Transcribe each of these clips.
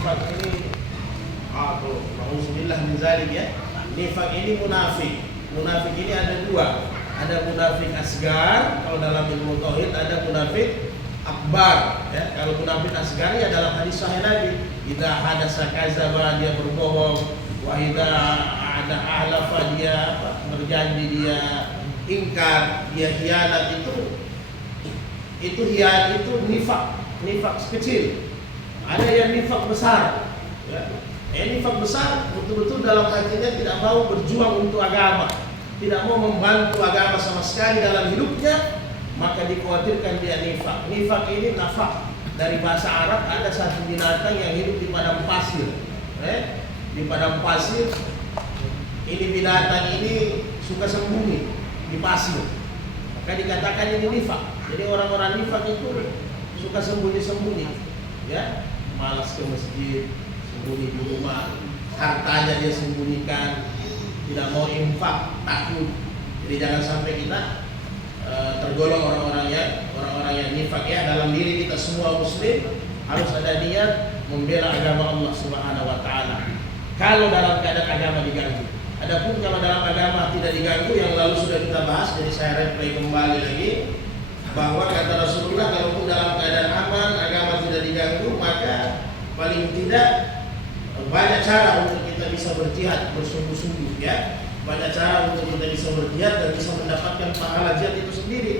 nifak ini Alhamdulillah min zalik ya. Nifak ini munafik. Munafik ini ada dua. Ada munafik asgar, kalau dalam ilmu tauhid ada munafik akbar ya. Kalau munafik asgar ya dalam hadis sahih Nabi, idza hadasa kadzaba, dia berbohong, wa idza ada ahlafa, dia berjanji, dia ingkar, dia khianat. Itu khianat, itu nifak kecil. Ada yang nifak besar ya. Nifak besar betul-betul dalam hatinya tidak mau berjuang untuk agama, tidak mau membantu agama sama sekali dalam hidupnya, maka dikhawatirkan dia nifak. Nifak ini nafak, dari bahasa Arab, ada satu binatang yang hidup di padang pasir. Di padang pasir, ini binatang ini suka sembunyi di pasir, maka dikatakan ini nifak. Jadi orang-orang nifak itu suka sembunyi-sembunyi, ya, malas ke masjid, sembunyi di rumah, hartanya dia sembunyikan, tidak mau infak, takut. Jadi jangan sampai kita tergolong orang-orang yang nifak ya. Dalam diri kita semua muslim harus ada niat membela agama Allah Subhanahu wa taala. Kalau dalam keadaan agama diganggu. Adapun kalau dalam agama tidak diganggu, yang lalu sudah kita bahas, jadi saya replay kembali lagi bahwa kata Rasulullah, kalaupun dalam keadaan aman, agama tidak diganggu, maka paling tidak banyak cara untuk kita bisa berjihad bersungguh-sungguh ya. Banyak cara untuk kita bisa berjihad dan bisa mendapatkan pahala jihad itu sendiri.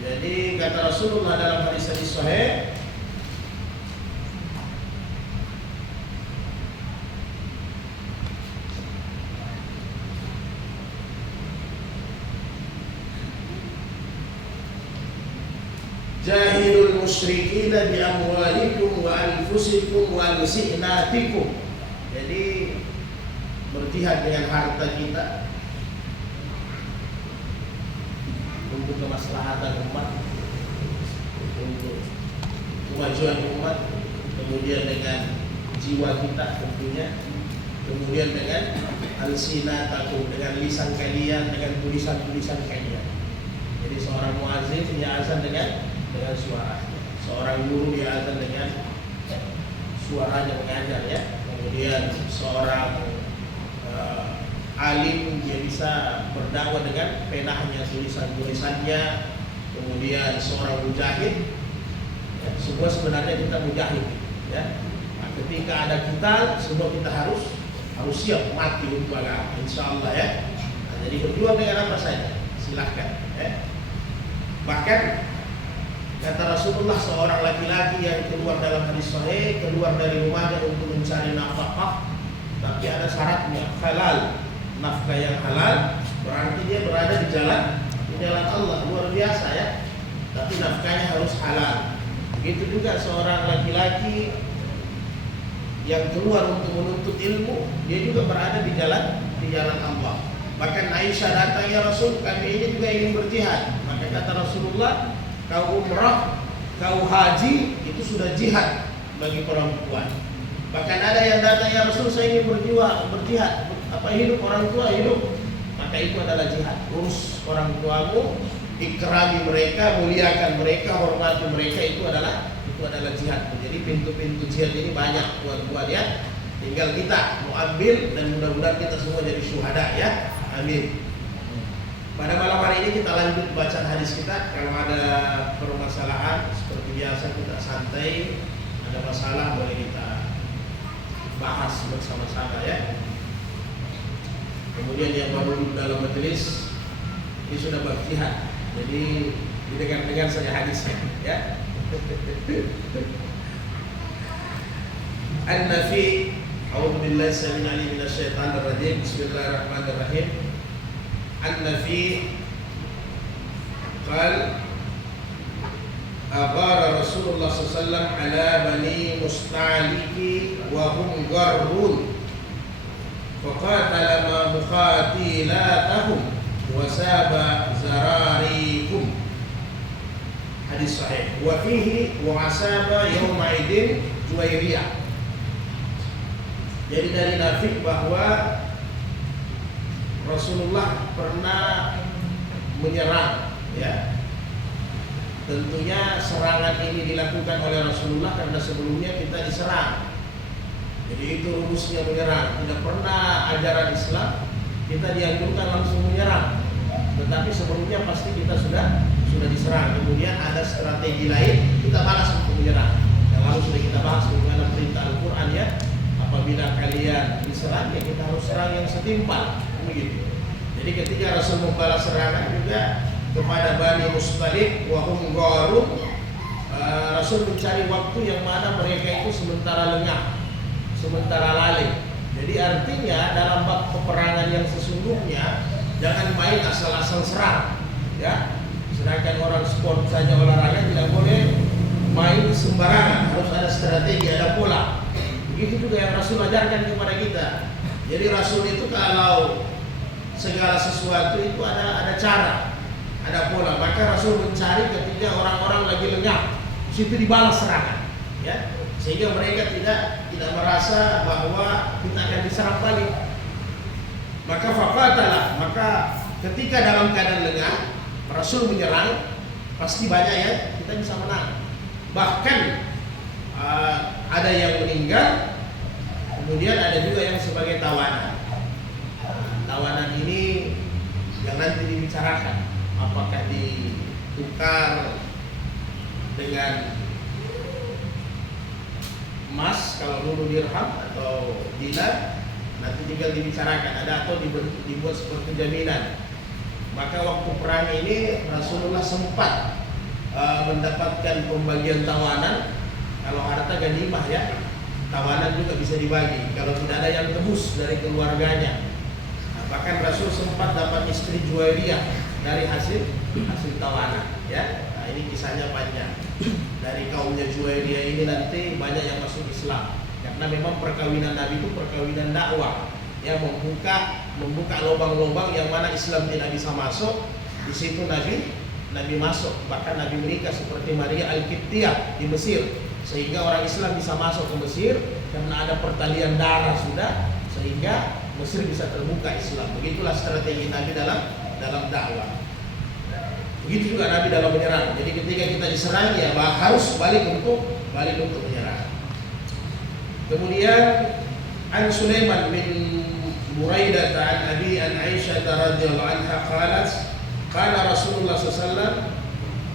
Jadi kata Rasulullah dalam hadis-hadis sahih, jahilul musyrikina bi amwalikum wa anfusikum wa alsinatikum. Jadi berjihad dengan harta kita untuk kemaslahatan umat, untuk kemajuan umat, kemudian dengan jiwa kita tentunya, kemudian dengan alsinatakum, dengan lisan kalian, dengan tulisan-tulisan kalian. Jadi seorang muazzin dia azan dengan suara, seorang guru dia azan dengan suaranya mengajar ya. Kemudian seorang alim dia bisa berdakwah dengan penahnya, tulisannya. Kemudian seorang mujahid ya, semua sebenarnya kita mujahid ya. Nah, ketika ada kita, semua kita harus siap mati untuk agama, insyaallah ya. Nah, jadi berjuang dengan apa saja silahkan ya. Bahkan kata Rasulullah, seorang laki-laki yang keluar dalam hadis sahih, keluar dari rumahnya untuk mencari nafkah, tapi ada syaratnya, halal. Nafkah yang halal berarti dia berada di jalan Allah, luar biasa ya. Tapi nafkahnya harus halal. Begitu juga seorang laki-laki yang keluar untuk menuntut ilmu, dia juga berada di jalan Allah. Bahkan Aisyah datang, ya Rasul, kami ini juga ingin berjihad. Maka kata Rasulullah, kau umrah, kau haji, itu sudah jihad bagi perempuan. Bahkan ada yang datang, ya Rasul, saya ingin berjihad, hidup orang tua hidup, maka itu adalah jihad. Urus orang tuamu, ikrami mereka, muliakan mereka, hormati mereka, itu adalah jihad. Jadi pintu-pintu jihad ini banyak buat ya. Tinggal kita mau ambil, dan mudah-mudahan kita semua jadi syuhada ya. Amin. Pada malam hari ini kita lanjut bacaan hadis kita. Kalau ada permasalahan seperti biasa kita santai, ada masalah boleh kita bahas bersama-sama ya. Kemudian yang baru dalam majelis ini sudah berjihad, jadi didengar-dengar saja hadisnya ya. An-Nafi, a'udzubillahi samil alim minasyaitonir rajim. Bismillahirrahmanirrahim. An-Nafi qala aqara Rasulullah sallallahu alaihi wasallam ala bani Musta'liki wa hum gharrun faqatala ma muqatilatahum wa saba zararikum. Hadis sahih. Wa fihi wa asaba yawma idin Juwairiyah. Jadi dari Nafi bahwa Rasulullah pernah menyerang ya. Tentunya serangan ini dilakukan oleh Rasulullah karena sebelumnya kita diserang Jadi itu rumusnya menyerang. Tidak pernah ajaran Islam kita dianjurkan langsung menyerang. Tetapi sebelumnya pasti kita sudah diserang. Kemudian ada strategi lain, kita balas untuk menyerang. Yang lalu sudah kita bahas bagaimana perintah Al-Quran ya. Apabila kalian diserang ya kita harus serang yang setimpal. Begitu. Jadi ketika Rasul membalas serangan juga kepada Bani Mustalik wahum gharun, Rasul mencari waktu yang mana mereka itu sementara lengah, sementara lalai. Jadi artinya dalam bab peperangan yang sesungguhnya jangan main asal-asal serang, ya. Sedangkan orang sport saja olahraga tidak boleh main sembarangan, harus ada strategi, ada pola. Begitu juga yang Rasul ajarkan kepada kita. Jadi Rasul itu kalau segala sesuatu itu ada cara, ada pola. Maka Rasul mencari ketika orang-orang lagi lengah, situ dibalas serangan, ya, sehingga mereka tidak merasa bahwa kita akan diserang balik. Maka faqatalah, maka ketika dalam keadaan lengah Rasul menyerang, pasti banyak ya kita bisa menang. Bahkan ada yang meninggal, kemudian ada juga yang sebagai tawanan. Tawanan ini yang nanti dibicarakan, apakah ditukar dengan emas kalau dulu dirham atau dinar, nanti tinggal dibicarakan, ada atau dibuat seperti jaminan. Maka waktu perang ini Rasulullah sempat mendapatkan pembagian tawanan. Kalau harta ganimah ya, tawanan juga bisa dibagi kalau tidak ada yang tebus dari keluarganya. Nah, bahkan Rasul sempat dapat istri Juwairiyah dari hasil tawanan ya. Nah, ini kisahnya panjang. Dari kaumnya Juwairiyah ini nanti banyak yang masuk Islam karena memang perkawinan Nabi itu perkawinan dakwah ya, membuka lubang-lubang yang mana Islam tidak bisa masuk. Di situ Nabi masuk, bahkan Nabi menikah seperti Maria Al-Qibtiyah di Mesir, sehingga orang Islam bisa masuk ke Mesir karena ada pertalian darah sudah, sehingga Mesir bisa terbuka Islam. Begitulah strategi Nabi dalam dakwah. Begitu juga Nabi dalam menyerang. Jadi ketika kita diserang ya harus balik untuk menyerang. Kemudian An Sulaiman bin Buraidah an Abi an Aisyah radhiyallahu anha qalat qala Rasulullah sallallahu alaihi wasallam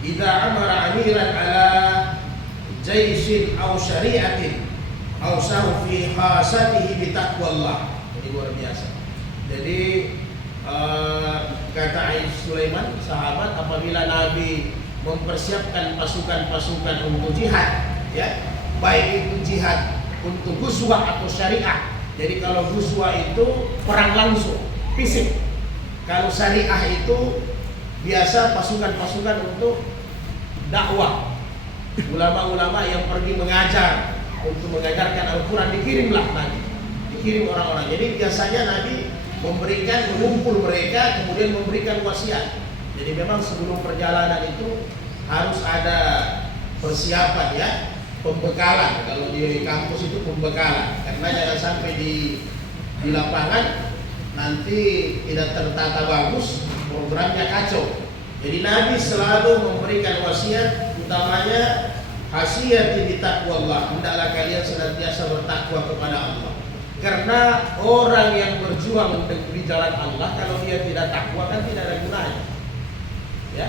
idza amara amiran ala jaishin aw syari'atin aw sahu fi khasatihi bi taqwallah. Ini luar biasa. Jadi kata Sulaiman sahabat, apabila Nabi mempersiapkan pasukan-pasukan untuk jihad ya, baik itu jihad untuk ghuzwah atau syariah. Jadi kalau ghuzwah itu perang langsung fisik, kalau syariah itu biasa pasukan-pasukan untuk dakwah, ulama-ulama yang pergi mengajar untuk mengajarkan Al-Quran, dikirimlah Nabi, dikirim orang-orang. Jadi biasanya Nabi mengumpul mereka, kemudian memberikan wasiat. Jadi memang sebelum perjalanan itu harus ada persiapan ya, pembekalan. Kalau di kampus itu pembekalan, karena jangan sampai di lapangan nanti tidak tertata bagus, programnya kacau. Jadi Nabi selalu memberikan wasiat, utamanya hasiyati bi taqwallah, hendaklah kalian senantiasa bertakwa kepada Allah. Karena orang yang berjuang di jalan Allah, kalau dia tidak takwa kan tidak ada gunanya. Ya,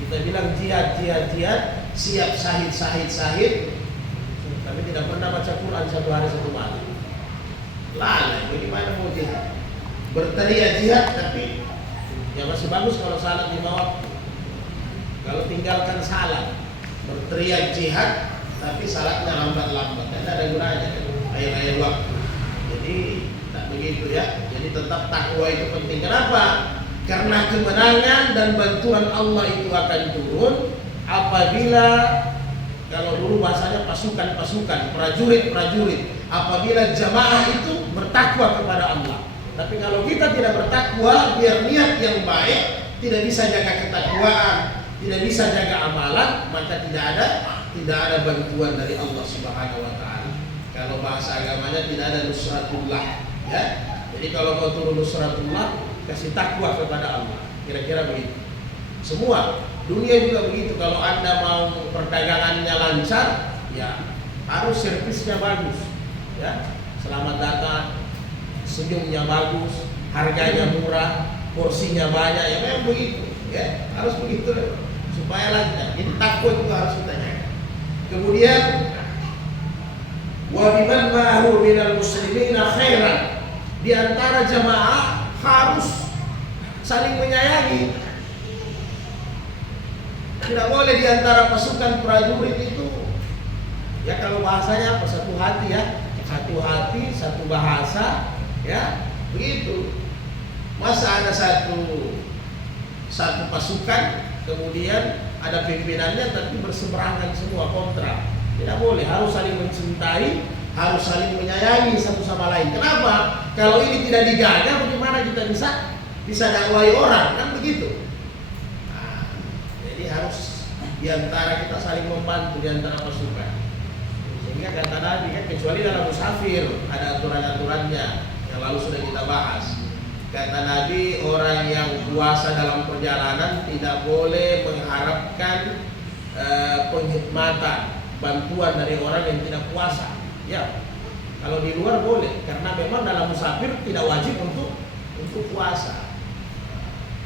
kita bilang jihad, siap syahid, tapi tidak pernah baca Quran satu hari satu malam. Lalai, bagaimana mau jihad? Berteriak jihad, tapi ya masih bagus kalau salat di bawah. Kalau tinggalkan salat, berteriak jihad, tapi salatnya lambat-lambat, tidak ada gunanya. Ayat-ayat waktu. Jadi tak begitu ya. Jadi tetap takwa itu penting. Kenapa? Karena kemenangan dan bantuan Allah itu akan turun apabila, kalau dulu bahasanya pasukan-pasukan, prajurit-prajurit, apabila jamaah itu bertakwa kepada Allah. Tapi kalau kita tidak bertakwa, biar niat yang baik, tidak bisa jaga ketakwaan, tidak bisa jaga amalan, maka tidak ada bantuan dari Allah Subhanahu wa taala. Kalau bahasa agamanya tidak ada nusratullah ya. Jadi kalau mau turun nusratullah, kasih takwa kepada Allah. Kira-kira begitu. Semua dunia juga begitu. Kalau Anda mau perdagangannya lancar, ya harus servisnya bagus. ya, selamat datang, senyumnya bagus, harganya murah, porsinya banyak, ya memang begitu, ya harus begitu supaya lancar. Jadi takwa itu harus ditanyakan. Kemudian wa biman ma'ahu minal muslimina khairan, di antara jamaah harus saling menyayangi. Tidak boleh di antara pasukan prajurit itu, ya kalau bahasanya apa, satu hati ya, satu hati, satu bahasa, ya begitu. Masa ada satu pasukan, kemudian ada pimpinannya tapi berseberangan semua, kontra. Tidak boleh, harus saling mencintai, harus saling menyayangi satu sama lain. Kenapa? Kalau ini tidak dijaga, bagaimana kita bisa dakwai orang, kan begitu. Jadi harus diantara kita saling membantu diantara pasukan. Sehingga kata Nabi kan, kecuali dalam musafir ada aturan-aturannya yang lalu sudah kita bahas. Kata Nabi, orang yang puasa dalam perjalanan tidak boleh mengharapkan penghikmatan, bantuan dari orang yang tidak puasa. Ya, kalau di luar boleh, karena memang dalam musafir tidak wajib untuk puasa.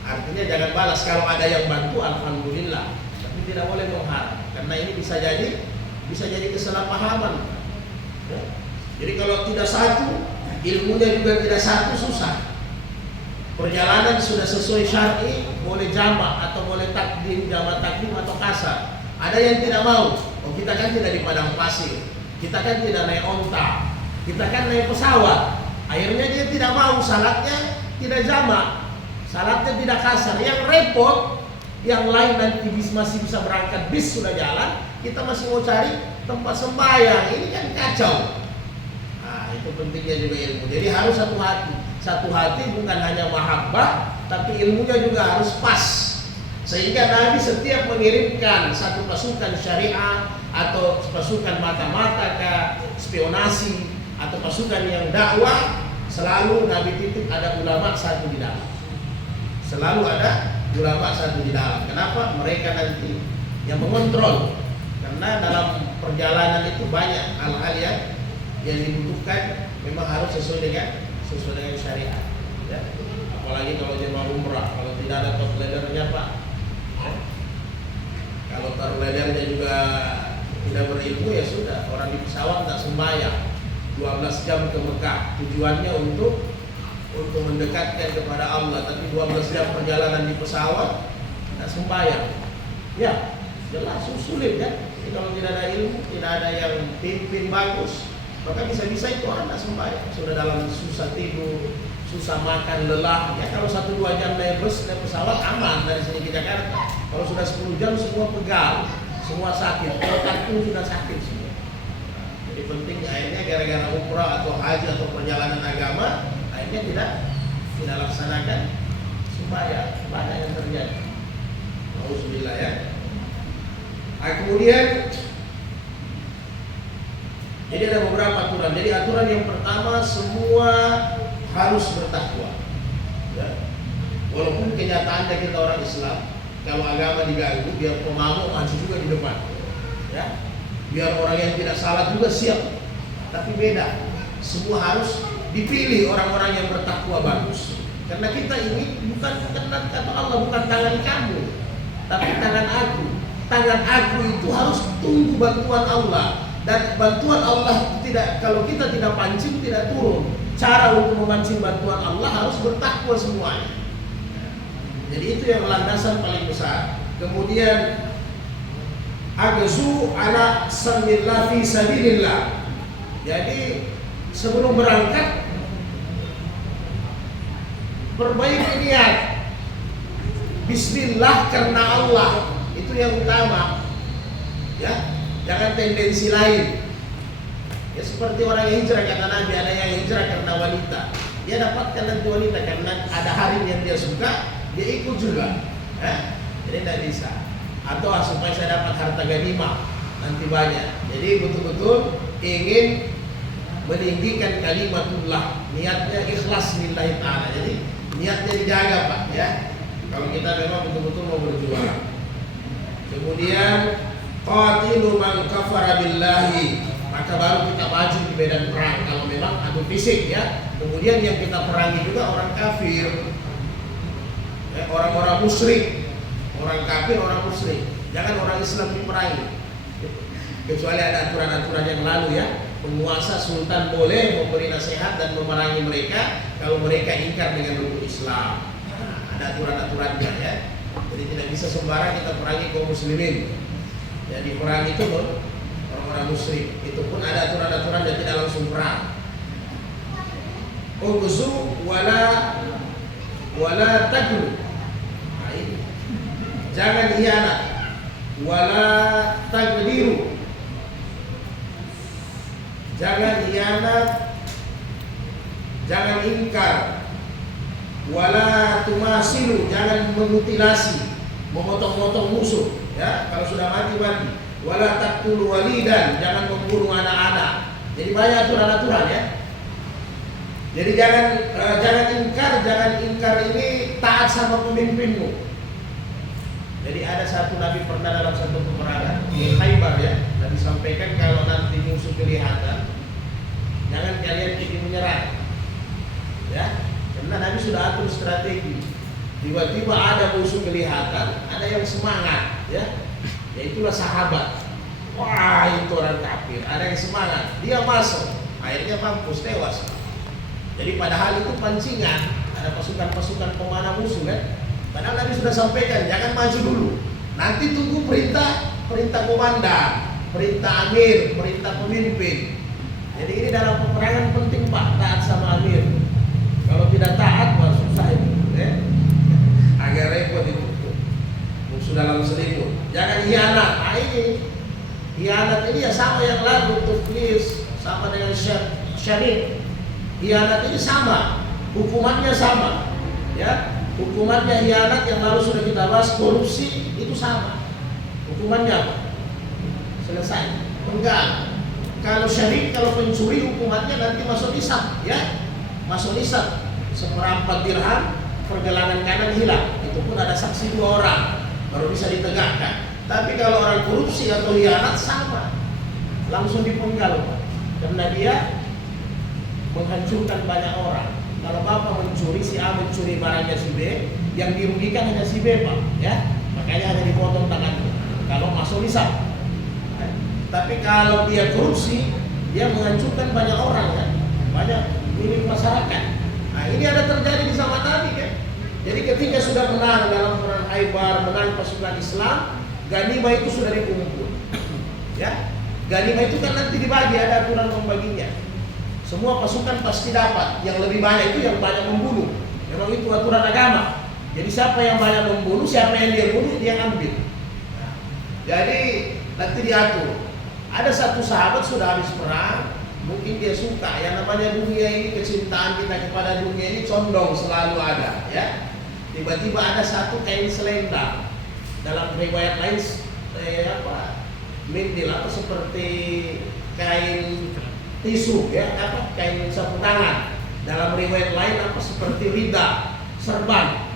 Artinya jangan balas, kalau ada yang bantu alhamdulillah, tapi tidak boleh mengharap, karena ini bisa jadi kesalahpahaman. Ya. Jadi kalau tidak satu, ilmunya juga tidak satu, susah. Perjalanan sudah sesuai syar'i, boleh jamak atau boleh takdim, jamak takdim atau kasar. Ada yang tidak mau. Oh, kita kan tidak di padang pasir, kita kan tidak naik onta, kita kan naik pesawat. Akhirnya dia tidak mau, salatnya tidak jamak, salatnya tidak kasar. Yang repot, yang lain nanti masih bisa berangkat, bis sudah jalan, kita masih mau cari tempat sembahyang. Ini kan kacau. Nah, itu pentingnya juga ilmu. Jadi harus satu hati. Satu hati, bukan hanya mahabbah, tapi ilmunya juga harus pas. Sehingga Nabi setiap mengirimkan satu pasukan syariah atau pasukan mata-mata ke spionasi atau pasukan yang dakwah, selalu Nabi titip ada ulama satu di dalam. Selalu ada ulama satu di dalam. Kenapa? Mereka nanti yang mengontrol. Karena dalam perjalanan itu banyak hal-hal yang dibutuhkan, memang harus sesuai dengan syariat. Ya. Apalagi kalau jemaah umrah, kalau tidak ada top leadernya Pak, ya. Kalau top leadernya juga tidak berilmu, ya sudah, orang di pesawat tak sembahyang 12 jam ke Mekah, tujuannya untuk mendekatkan kepada Allah, tapi 12 jam perjalanan di pesawat tak sembahyang, ya jelas sulit ya. Jadi kalau tidak ada ilmu, tidak ada yang pimpin bagus, maka bisa-bisa itu orang tak sembahyang, sudah dalam susah tidur, susah makan, lelah. Ya kalau 1-2 jam naik bus, naik pesawat aman dari sini ke Jakarta. Kalau sudah 10 jam semua pegal, semua sakit, otak pun sudah sakit semua. Jadi penting akhirnya gara-gara umrah atau haji atau perjalanan agama, akhirnya tidak laksanakan sembahyang, banyak yang terjadi. Alhamdulillah ya. Nah, kemudian jadi ada beberapa aturan. Jadi aturan yang pertama, semua harus bertakwa. Ya. Walaupun kenyataannya kita orang Islam, kalau agama diganggu, biar pemabuk maju juga di depan. Ya. Biar orang yang tidak salat juga siap. Tapi beda. Semua harus dipilih orang-orang yang bertakwa bagus. Karena kita ini bukan kata Allah, bukan tangan kamu, tapi tangan aku. Tangan aku itu harus tunggu bantuan Allah. Dan bantuan Allah tidak, kalau kita tidak pancing tidak turun. Cara untuk memancing bantuan Allah harus bertakwa semuanya. Jadi itu yang landasan paling besar. Kemudian agzu ala samillah fi sabilillah. Jadi sebelum berangkat perbaiki niat. Bismillah karena Allah, itu yang utama. Ya. Jangan tendensi lain. Ya seperti orang yang hijrah, kata Nabi, ada yang hijrah karena wanita. Dia dapatkan nanti wanita karena ada hari yang dia suka, dia ikut juga. Jadi tidak bisa. Atau supaya saya dapat harta ganimah nanti banyak. Jadi betul-betul ingin meninggikan kalimatullah, niatnya ikhlas lillahi ta'ala. Jadi niatnya dijaga Pak ya. Kalau kita memang betul-betul mau berjuang. Kemudian qatilu man kafara billahi, maka baru kita maju di medan perang kalau memang adu fisik ya. Kemudian yang kita perangi juga orang kafir, ya, orang-orang musyrik, orang kafir, orang musyrik. Jangan orang Islam diperangi. Kecuali ada aturan-aturan yang lalu ya. Penguasa sultan boleh memberi nasihat dan memerangi mereka kalau mereka ingkar dengan rukun Islam. Nah, ada aturan-aturannya ya. Jadi tidak bisa sembarang kita perangi kaum muslimin. Jadi perang itu orang-orang musyrik. Itu pun ada aturan-aturan dan tidak langsung perang. Ughzu wala taglu. Nah, ini. Jangan hianat. Wala tagdiru. Jangan hianat, jangan ingkar. Wala tumasilu, jangan memutilasi, memotong-motong musuh. Ya, kalau sudah mati. Wala taqtulu walidan, jangan membunuh anak-anak. Jadi banyak aturan-aturan ya. Jadi jangan ingkar ini taat sama pemimpinmu. Jadi ada satu Nabi pernah dalam satu peperangan di Khaybar ya, Nabi sampaikan kalau nanti musuh kelihatan, jangan kalian ingin menyerang, ya, karena Nabi sudah atur strategi. Tiba-tiba ada musuh kelihatan, ada yang semangat, ya, yaitulah sahabat. Wah, itu orang kafir, ada yang semangat, dia masuk, akhirnya mampus, tewas. Jadi padahal itu pancingan, ada pasukan-pasukan pemanah musuh kan. Padahal Nabi sudah sampaikan, jangan maju dulu. Nanti tunggu perintah komandan, perintah amir, perintah pemimpin. Jadi ini dalam peperangan penting Pak, taat sama amir. Kalau tidak taat, wah susah itu. Ya. Agak repot itu. Musuh dalam selimut. Jangan hianat. Nah ini hianat ini ya sama yang lalu tuflis, sama dengan syarif. Hianat ini sama, hukumannya sama. Ya. Hukumannya hianat yang lalu sudah kita bahas, korupsi itu sama. Hukumannya apa? Selesai. Enggak. Kalau syirik, kalau pencuri hukumannya nanti masuk nisab, ya. Masuk nisab. 1/4 dirham, pergelangan kanan hilang. Itu pun ada saksi 2 orang baru bisa ditegakkan. Tapi kalau orang korupsi atau hianat sama. Langsung dipenggal, Pak. Karena dia menghancurkan banyak orang. Kalau Bapak mencuri, si A mencuri barangnya si B, yang dirugikan hanya si B Pak, ya. Makanya hanya dipotong tangannya. Kalau masuk nisab. Tapi kalau dia korupsi, dia menghancurkan banyak orang ya, banyak milik masyarakat. Nah ini ada terjadi di zaman Nabi kan. Jadi ketika sudah menang dalam perang Khaybar, menang pasukan Islam, ganimah itu sudah dikumpul. Ya, ganimah itu kan nanti dibagi, ada aturan membaginya. Semua pasukan pasti dapat. Yang lebih banyak itu yang banyak membunuh. Memang itu aturan agama. Jadi siapa yang banyak membunuh, siapa yang dia bunuh, dia ambil. Nah, jadi nanti diatur. Ada satu sahabat sudah habis perang, mungkin dia suka. Yang namanya dunia ini, kecintaan kita kepada dunia ini condong selalu ada. Ya, tiba-tiba ada satu kain selendang. Dalam riwayat lain, mindil atau seperti kain tisu ya, kain sapu tangan. Dalam riwayat lain seperti rida, serban.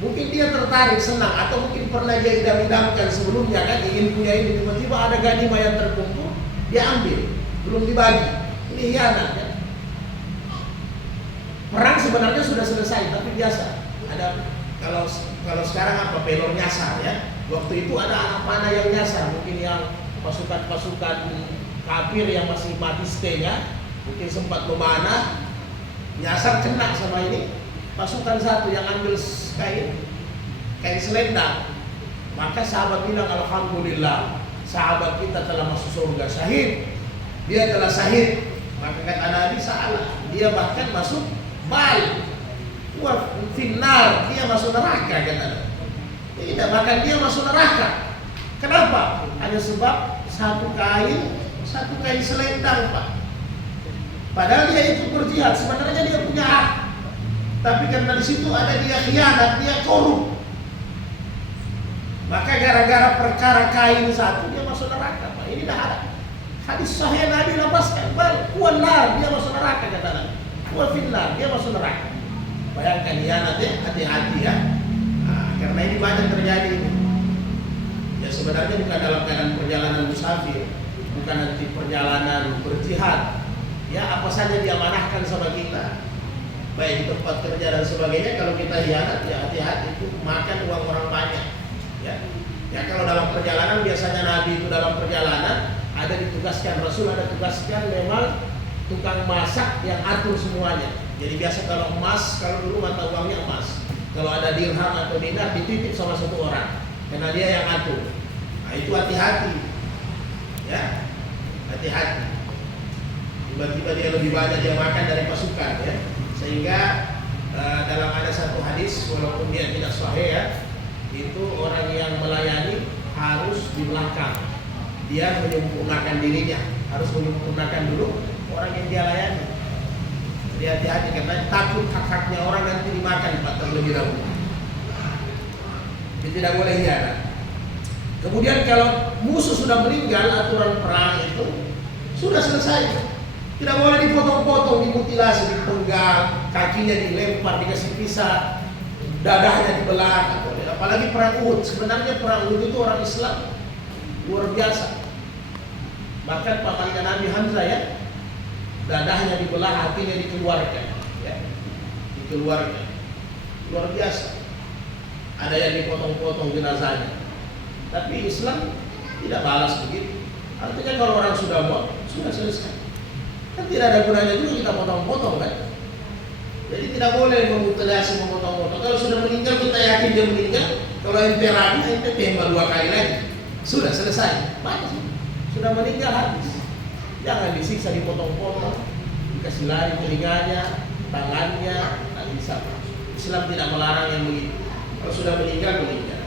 Mungkin dia tertarik, senang, atau mungkin pernah dia idam-idamkan sebelumnya kan, ingin punya ini. Tiba-tiba ada ganimah yang terkumpul, dia ambil, belum dibagi. Ini hianat ya. Perang sebenarnya sudah selesai, tapi biasa ada kalau sekarang pelor nyasar ya. Waktu itu ada anak panah yang nyasar, mungkin yang pasukan-pasukan kafir yang masih mati setengah, mungkin sempat memanah, nyasar kena sama ini pasukan satu yang ambil kain selendang. Maka sahabat bilang, alhamdulillah, sahabat kita telah masuk surga, syahid, dia telah syahid. Maka kata Nabi, salah, dia bahkan masuk bal, final, dia masuk neraka kata Nabi. Tidak, bahkan dia masuk neraka. Kenapa? Hanya sebab satu kain selendang Pak. Padahal dia itu berjihad, sebenarnya dia punya hak. Tapi karena di situ ada dia khianat, dia korup. Maka gara-gara perkara kain satu dia masuk neraka Pak. Ini dah ada hadis sahih Nabi lepaskan, dia masuk neraka kata Nabi. Dia masuk neraka. Bayangkan khianat ya, hati-hati ya. Nah, karena ini banyak terjadi ini. Ya sebenarnya bukan dalam keadaan perjalanan musafir, bukan nanti perjalanan berjihad. Ya, apa saja diamanahkan sama kita, baik di tempat kerja dan sebagainya. Kalau kita hianat, ya hati-hati, itu makan uang orang banyak. Ya kalau dalam perjalanan, biasanya Nabi itu dalam perjalanan ada ditugaskan, Rasul ada tugaskan memang tukang masak yang atur semuanya. Jadi biasa kalau emas, kalau dulu mata uangnya emas, kalau ada dirham atau dinar dititip sama satu orang, karena dia yang atur. Nah itu hati-hati, ya hati-hati. Tiba-tiba dia lebih banyak dia makan dari pasukan, ya. Sehingga dalam ada satu hadis, walaupun dia tidak sahih, ya, itu orang yang melayani harus di belakang. Dia menyempurnakan dirinya, harus menyempurnakan dulu orang yang dia layani. Jadi hati-hati, karena takut hak-haknya orang nanti dimakan terlebih dahulu. Jadi tidak boleh hianat. Kemudian kalau musuh sudah meninggal, aturan perang itu sudah selesai. Tidak boleh dipotong-potong, dimutilasi, dipenggal, kakinya dilempar, dikasih pisah, dadahnya dibelah. Apalagi perang Uhud. Sebenarnya perang Uhud itu orang Islam luar biasa. Bahkan pamannya Nabi Hamzah, ya, dadahnya dibelah, hatinya dikeluarkan, ya, dikeluarkan. Luar biasa. Ada yang dipotong-potong jenazahnya. Tapi Islam tidak balas begitu. Artinya kalau orang sudah mau, sudah selesai. Kan tidak ada gunanya juga kita potong-potong, kan? Jadi tidak boleh memutilasi, memotong-potong. Kalau sudah meninggal, kita yakin dia meninggal. Kalau ente ragu, ente tembak 2 kali lagi. Sudah selesai. Mati. Sudah meninggal, habis. Jangan disiksa, dipotong-potong, dikasih lari telinganya, tangannya, tak bisa. Islam tidak melarang yang begitu. Kalau sudah meninggal, meninggal.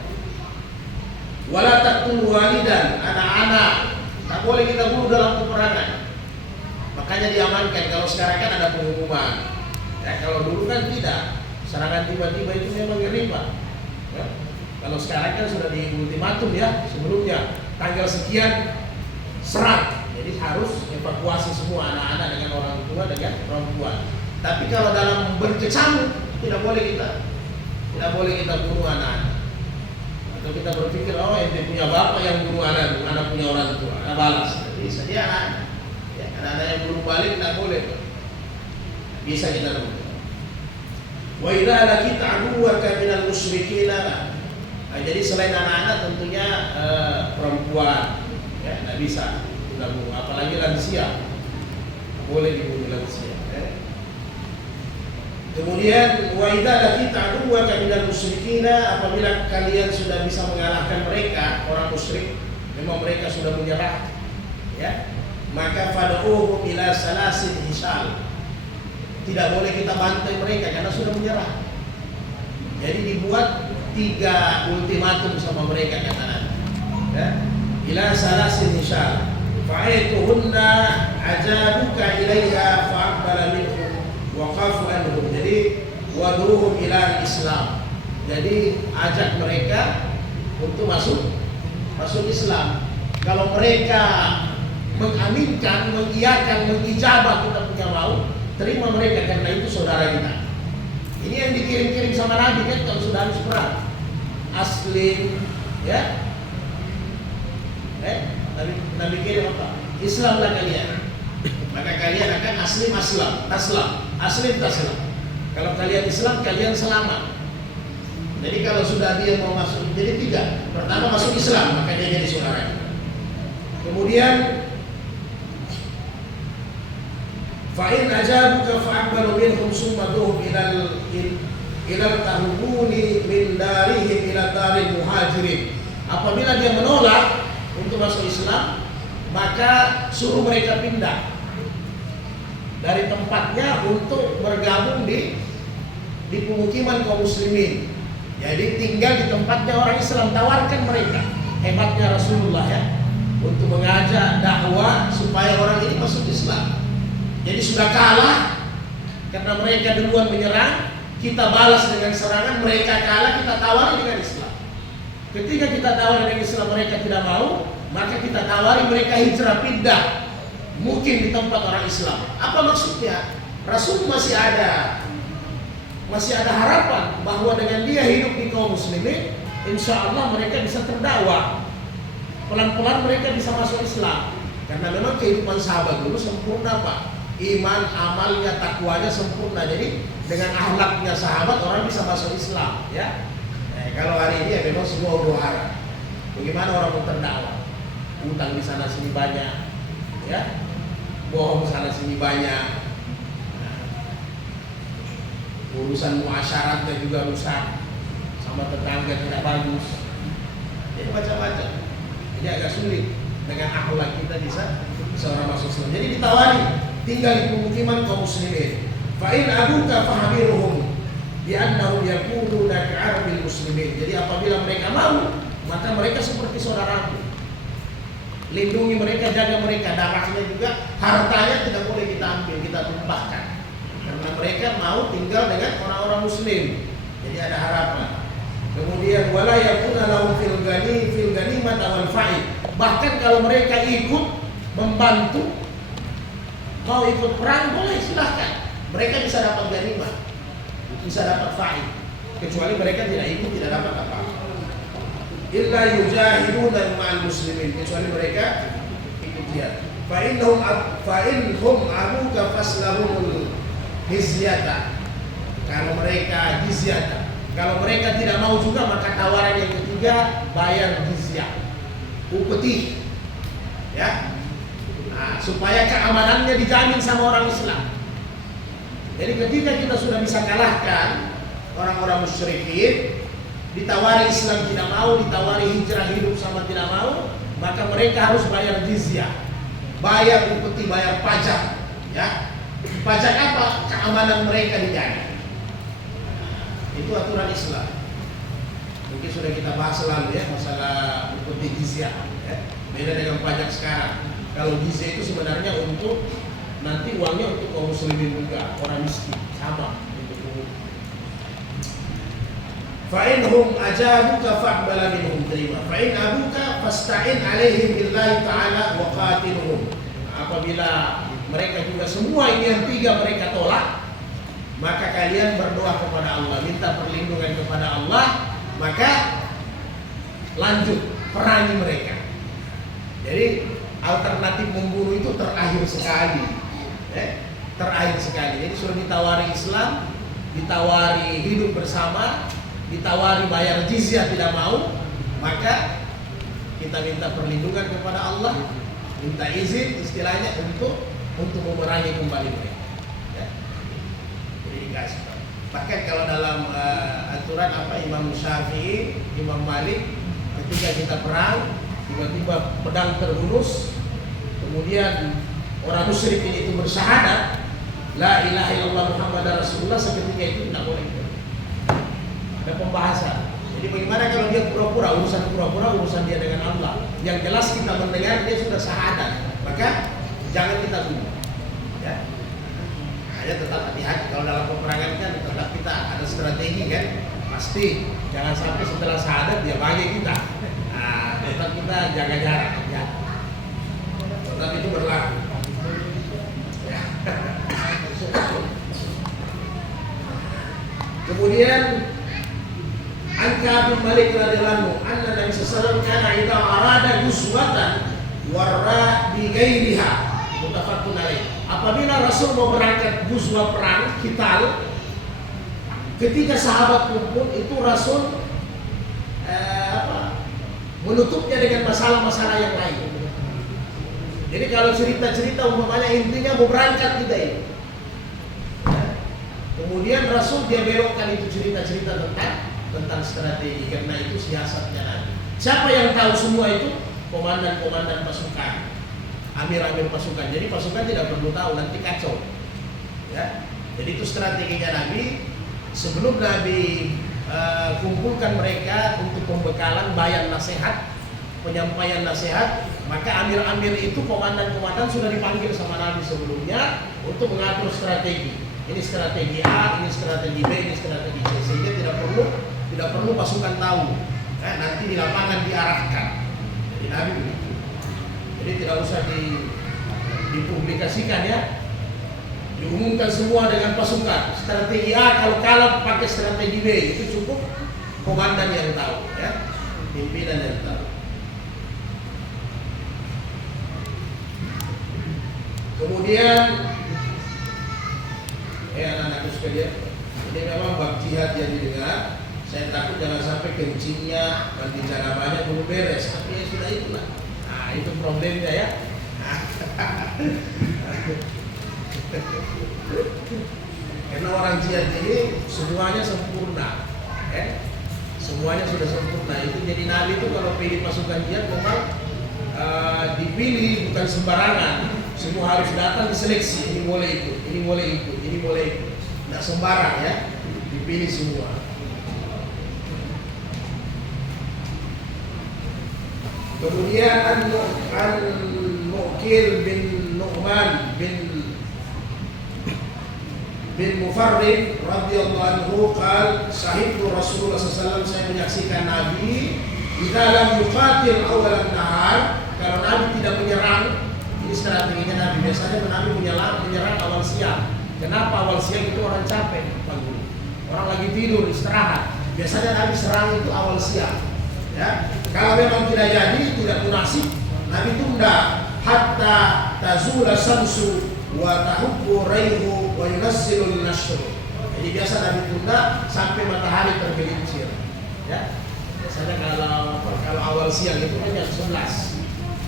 Wala taqtul walidan, anak-anak tak boleh kita bunuh dalam peperangan. Makanya diamankan. Kalau sekarang kan ada pengumuman. Ya, kalau dulu kan tidak. Serangan tiba-tiba itu memang ngeri, Pak. Ya. Kalau sekarang kan sudah di ultimatum, ya, sebelumnya tanggal sekian serang. Jadi harus evakuasi semua anak-anak dengan orang tua dengan perempuan. Tapi kalau dalam berkecamuk tidak boleh kita bunuh anak-anak. Atau kita berpikir, oh ente punya bapak yang bunuh anak punya orang tua, ada balas. Bisa dia anak. Ya, anak-anak yang belum balik tidak boleh. Bisa kita lakukan. Wa idza laqita aduwaka minal musyrikin. Nah, jadi selain anak-anak tentunya perempuan, ya, tidak bisa kita bunuh, apalagi lansia. Tidak boleh dibunuh lansia. Ya. Kemudian wa idza laqita aduwaka minal musyrikin, apabila kalian sudah bisa mengalahkan mereka, orang musyrik, memang mereka sudah menyerah, ya, maka fad'uhum ila salasin hisal. Tidak boleh kita bantai mereka karena sudah menyerah. Jadi dibuat 3 ultimatum sama mereka, kata Nabi. Ya. Ila salasin hisal. Fa'aituhunna ajabuka ilaiha fa'aqbala minhum waqafu anhum. Jadi wadruhum ila Islam. Jadi ajak mereka untuk masuk Islam. Kalau mereka mengaminkan, mengiyakan, mengijabah kita punya mau, terima mereka karena itu saudara kita. Ini yang dikirim-kirim sama Nabi kan kalau sudah habis perang. Aslim, ya. Nabi kirim apa? Islamlah kalian. Maka kalian akan aslim taslam. Kalau kalian Islam, kalian selamat. Jadi kalau sudah dia mau masuk, jadi 3. Pertama masuk Islam, maka dia jadi saudara kita. Kemudian fa'in ajabuka fa'aqbalu minhum summa duhum ilal tahubuni min darihim ila daril muhajirin. Apabila dia menolak untuk masuk Islam, maka suruh mereka pindah dari tempatnya untuk bergabung di pemukiman kaum muslimin. Jadi tinggal di tempatnya orang Islam, tawarkan mereka. Hebatnya Rasulullah, ya, untuk mengajak dakwah supaya orang ini masuk Islam. Jadi sudah kalah karena mereka duluan menyerang, kita balas dengan serangan, mereka kalah, kita tawari dengan Islam. Ketika kita tawari dengan Islam mereka tidak mau, maka kita tawari mereka hijrah pindah, mungkin di tempat orang Islam. Apa maksudnya? Rasul masih ada harapan bahwa dengan dia hidup di kaum muslimin, insya Allah mereka bisa terdakwah. Pelan-pelan mereka bisa masuk Islam. Karena memang kehidupan sahabat dulu sempurna Pak. Iman, amalnya, takwanya sempurna. Jadi dengan akhlaknya sahabat orang bisa masuk Islam, ya. Kalau hari ini ya memang semua huru-hara. Bagaimana orang mau terdakwah? Utang di sana sini banyak, ya. Bohong sana sini banyak. Urusan muasyaratnya juga rusak, sama tetangga tidak bagus. Jadi macam-macam. Ini agak sulit dengan akhlak kita bisa seorang masuk Islam. Jadi ditawari tinggal di pemukiman kaum muslimin. Fa in abuka fahamiruhum bi annahum yakununa ka'arabil muslimin. Jadi apabila mereka mau, maka mereka seperti saudaramu. Lindungi mereka, jaga mereka, darahnya juga, hartanya tidak boleh kita ambil, kita tumpahkan. Karena mereka mau tinggal dengan orang-orang muslim. Jadi ada harapan. Kemudian wala yakuna lahum fil ghanimah wal fa'id. Bahkan kalau mereka ikut membantu, mau ikut perang boleh, silahkan. Mereka bisa dapat ghanimah, bisa dapat fa'id. Kecuali mereka tidak ikut, tidak dapat apa-apa. Illa yujahiduna ma'al muslimin, kecuali mereka ikut jihad. Fa innahum abuka faslahumul jizyata. Kalau mereka jizyata, kalau mereka tidak mau juga, maka tawaran yang ketiga bayar jizyah, upeti, ya. Nah, supaya keamanannya dijamin sama orang Islam. Jadi ketika kita sudah bisa kalahkan orang-orang musyrikin, ditawari Islam tidak mau, ditawari hijrah hidup sama tidak mau, maka mereka harus bayar jizyah, bayar upeti, bayar pajak, ya. Pajak apa? Keamanan mereka dijaga. Itu aturan Islam. Mungkin sudah kita bahas lalu ya, masalah upeti jizyah, ya. Beda dengan pajak sekarang. Kalau jizyah itu sebenarnya untuk nanti uangnya untuk kaum muslimin juga, orang miskin, sama. Fa'in hum ajabuka fa'bala minhum, terima. Fa'in abuka fasta'in alaihim billahi ta'ala wa qatiluhum. Apabila mereka juga semua ini yang tiga mereka tolak, maka kalian berdoa kepada Allah, minta perlindungan kepada Allah, maka lanjut perangi mereka. Jadi alternatif membunuh itu terakhir sekali, terakhir sekali. Jadi sudah ditawari Islam, ditawari hidup bersama, ditawari bayar jizyah tidak mau, maka kita minta perlindungan kepada Allah, minta izin istilahnya untuk memerangi kembali mereka. Ya. Jadi dikasih. Bahkan kalau dalam aturan Imam Syafi'i, Imam Malik, ketika kita perang, tiba-tiba pedang terhunus, kemudian orang musyrik itu bersyahadat, la ilaha illallah Muhammadar Rasulullah, seketika itu tidak boleh. Ada pembahasan. Jadi bagaimana kalau dia pura-pura, urusan dia dengan Allah. Yang jelas kita mendengar dia sudah syahadat, maka jangan kita bunuh. Ya. Hanya tetap hati-hati kalau dalam peperangan kan tetap kita ada strategi kan. Pasti jangan sampai setelah syahadat dia bagi kita. Nah, tetap kita jaga jarak ya. Tetap itu berlaku. Ya. Kemudian An-Ka'ab bin Malik radhiyallahu anhu, Nabi sallallahu alaihi wasallam kana idza arada guswatan warra bi ghairiha, muttafaqun alaih. Apabila Rasul mau berangkat guswa perang, kital, ketika sahabat kumpul itu Rasul menutupnya dengan masalah-masalah yang lain. Jadi kalau cerita-cerita umpamanya intinya mau berangkat kita ini. Kemudian Rasul dia belokkan itu cerita-cerita tentang strategi, karena itu siasatnya Nabi. Siapa yang tahu semua itu? Komandan-komandan pasukan, amir-amir pasukan. Jadi pasukan tidak perlu tahu, nanti kacau. Ya. Jadi itu strateginya Nabi. Sebelum Nabi kumpulkan mereka untuk pembekalan, bayan nasihat, penyampaian nasihat, maka amir-amir itu, komandan-komandan sudah dipanggil sama Nabi sebelumnya untuk mengatur strategi. Ini strategi A, ini strategi B, ini strategi C, sehingga tidak perlu pasukan tahu. Nanti di lapangan diarahkan. Jadi Nabi begitu. Jadi tidak usah dipublikasikan ya. Diumumkan semua dengan pasukan. Strategi A kalau kalah pakai strategi B, itu cukup komandan yang tahu ya. Pimpinan yang tahu. Kemudian anak-anakku sekalian, ini memang bab jihad yang didengar. Saya takut jangan sampai kencingnya bicara banyak belum beres. Tapi ya sudah itulah. Nah itu problemnya ya. Karena orang jihad ini semuanya sempurna, semuanya sudah sempurna. Itu jadi Nabi itu kalau pilih pasukan jihad memang dipilih bukan sembarangan. Semua harus datang diseleksi. Ini boleh ikut, ini boleh ikut, ini boleh ikut. Tidak sembarang ya, dipilih semua. Kemudian An-Muqil bin Nu'man bin Mufarrid radhiyallahu anhu qala sahibtu Rasulullah sallallahu alaihi wasallam, saya menyaksikan Nabi di dalam yuqatil awal nahar, kalau Nabi tidak menyerang. Ini strateginya Nabi, biasanya Nabi menyerang awal siang. Kenapa awal siang? Itu orang capek, Pak Guru. Orang lagi tidur, istirahat. Biasanya Nabi serang itu awal siang. Ya, kalau memang tidak jadi, tidak munasib, Nabi tunda hatta tazula samsu wa tahubbu raihu wa yunazzilul nashr. Jadi biasa Nabi tunda sampai matahari tergelincir. Ya. Biasanya kalau awal siang itu kan jam 11